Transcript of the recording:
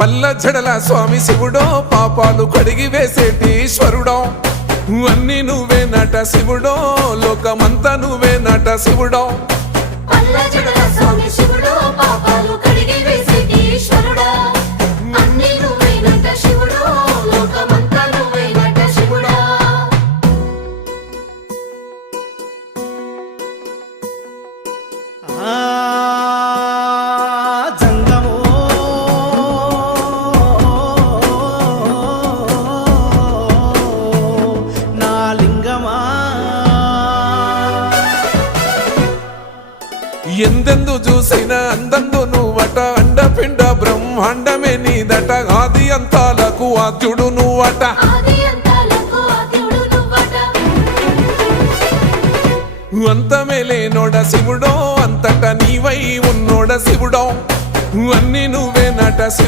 పల్ల జడల స్వామి శివుడో పాపాలు కడిగి వేసేటి ఈశ్వరుడో అన్ని నువ్వే నట శివుడో లోకమంతా నువ్వే నట శివుడో పల్ల జడల స్వామి శివుడో పాపాలు కడిగి వేసేటి ఈశ్వరుడా అన్ని నువ్వే నట శివుడో లోకమంతా నువ్వే నట శివుడా జంగమో నా లింగమా ఎందెందు చూసిన అందందు నువ్వట అండపిండ బ్రహ్మాండమే నీదట ఆది అంతాలకు ఆద్యుడు నువ్వట ఆది అంతాలకు ఆద్యుడు నువ్వట అంతమే లేనోడ శివుడో అంతట నీవై ఉన్నోడ శివుడో అన్ని నువ్వే నట శివుడో